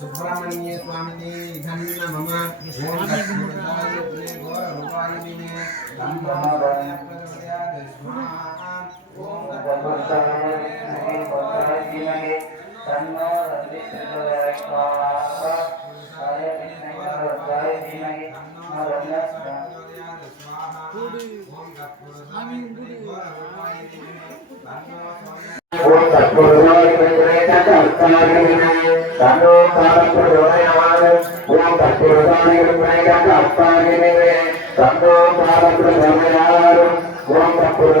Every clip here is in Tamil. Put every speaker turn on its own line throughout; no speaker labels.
ಸುಬ್ರಹ್ಮಣ್ಯ ಸ್ವಾಮಿ ಧನ್ ನಮ ಓಂ ರೂಪಾಯಿನೇ ನಮ್ಮ ಓಂ ಧೀಮಹಿ ತನ್ನ ರಂಜಿತ ಧೀಮಹಿ ఓం తప్పుడు
ఓం తప్పుడు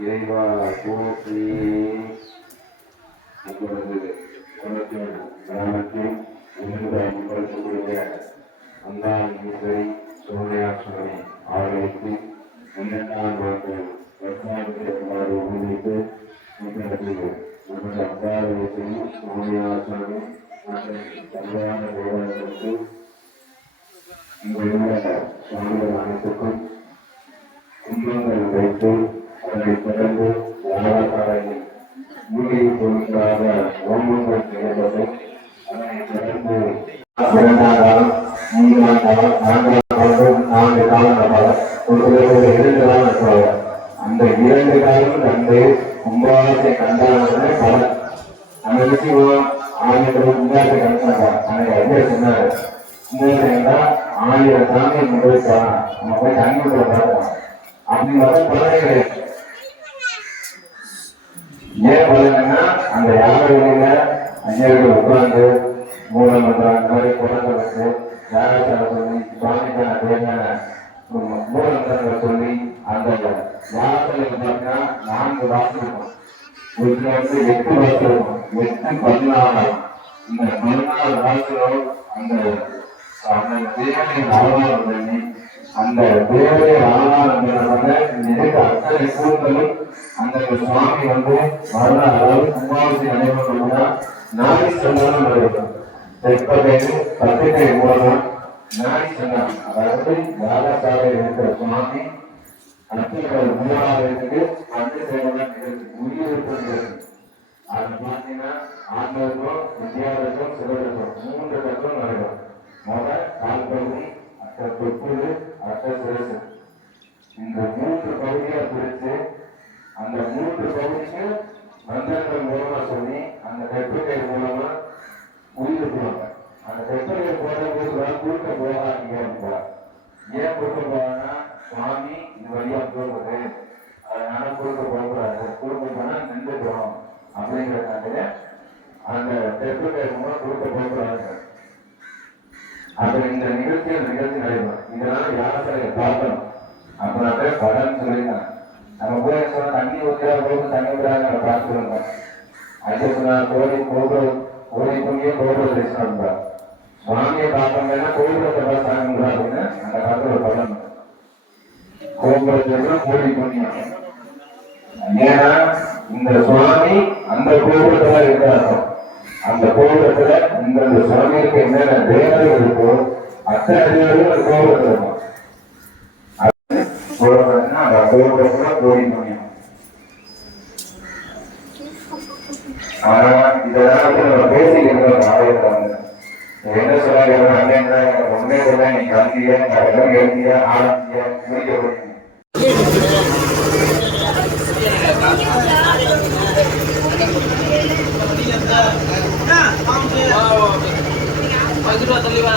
இறைவா போற்றி
இப்பொழுது குளத்தின் கிராமத்தில் இருந்து அமர்த்தக்கூடிய அந்தாள் ஈஸ்வரி சோனியாசுவரி அவர்களுக்கு இரண்டாம் ஆண்டு வருமானத்திற்காக முன்னிட்டு இப்பொழுது நமது அந்தாள் சோனியாசுவரி கல்யாண தேவாலயத்திற்கு இங்குள்ள சுவாமிகள் அனைத்துக்கும் கும்பங்கள் வைத்து அதனைத் தொடர்ந்து யாராக்காரையில் மூலிகை பொருட்களாக ஓமங்கள் செய்யப்பட்டு அதனைத் தொடர்ந்து இரண்டாம் நான்காம் ஆயிரம் அந்த ஐயா சொன்னாரு ஆயிரம் சாமி கொண்டு போய் நம்ம போய் தண்ணி பார்க்கலாம் அப்படி வர பலனே கிடையாது ஏன் பலன்னா அந்த யாரையில உட்கார்ந்து மூலம் பண்றாங்க இந்த மாதிரி குழந்தை வச்சு யாராச்சார சொல்லி சுவாமிக்கான தேவையான மூலமந்திரங்களை சொல்லி அந்த வாசல் பார்த்தீங்கன்னா நான்கு வாசல் இருக்கும் இதுல வந்து எட்டு வாசல் இருக்கும் எட்டு பதினாறு. இந்த பதினாறு வாழ்க்கையோடு அந்த அந்த தேவனை அவதாரம் பண்ணி அந்த தேவை ஆளான நினைத்த அத்தனை கூறுகளும் அந்த சுவாமி வந்து வர அதாவது கும்பாபிஷி நடைபெறும் நாளை சொன்னாலும் நடைபெறும். தெற்பதேது பத்திரிகை மூலமா நாளை சொன்னார் அதாவது யாதக்காக இருக்கிற சுவாமி அத்திகள் மூணாவதுக்கு பத்து சேவகம் உயிரிழப்பு நிகழ்ச்சி அது பார்த்தீங்கன்னா ஆண்களுக்கும் வித்தியாசத்துக்கும் சிவருக்கும் மூன்று தத்துவம் நடக்கும் முத கால் அட்ட தொப்புது அட்ட சிறசு இந்த மூன்று பகுதியா பிரிச்சு அந்த மூன்று பகுதிக்கு மந்திரங்கள் சொல்லி அந்த வெப்பக்கை மூலமா உயிரிழப்புவாங்க அந்த வெப்பக்கை போடும்போது தான் குறுக்க போகாதீங்க ஏன் குறுக்க போவாங்கன்னா சுவாமி இது வழியா போகுது. அதனால குறுக்க போகக்கூடாது. குறுக்க போனா நின்று போகணும் அப்படிங்கிறதுனால அந்த வெப்பக்கை மூலம் அப்ப இந்த நிகழ்ச்சியில் நிகழ்ச்சி நடைபெறும். இதெல்லாம் யாத்திரையை பார்க்கணும். அப்புறம் படம் சொல்லிருக்காங்க நம்ம போய் சொன்ன தண்ணி ஊற்றியா போது தண்ணி விடாத நம்ம பார்த்துருந்தோம் ஐயப்பனா கோழி கோபுர கோழி பொங்கியே தரிசனம் சுவாமியை பார்த்தோம்னா கோபுரத்தை பார்த்தாங்க அப்படின்னு அந்த காலத்துல ஒரு படம் கோபுரத்துல கோழி பொங்கியம் ஏன்னா இந்த சுவாமி அந்த கோபுரத்துல இருக்கிறாரோ. அந்த கோபுரத்துல இந்த சுவாமிக்கு என்னென்ன தேவை இருக்கோ அத்தனை தேவைகளும் அந்த கோபுரத்துல இருக்கும். கோபுரம்னா அந்த கோபுரத்துல கோடி ஆனா இதெல்லாம் வந்து நம்ம பேசிக்கிறோம் ஆலயத்துல என்ன சொல்லாங்க அண்ணன் ஒன்னே சொல்ல நீ முடிக்க முடியும் பத்து ரூபா தள்ளிவா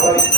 Thank you.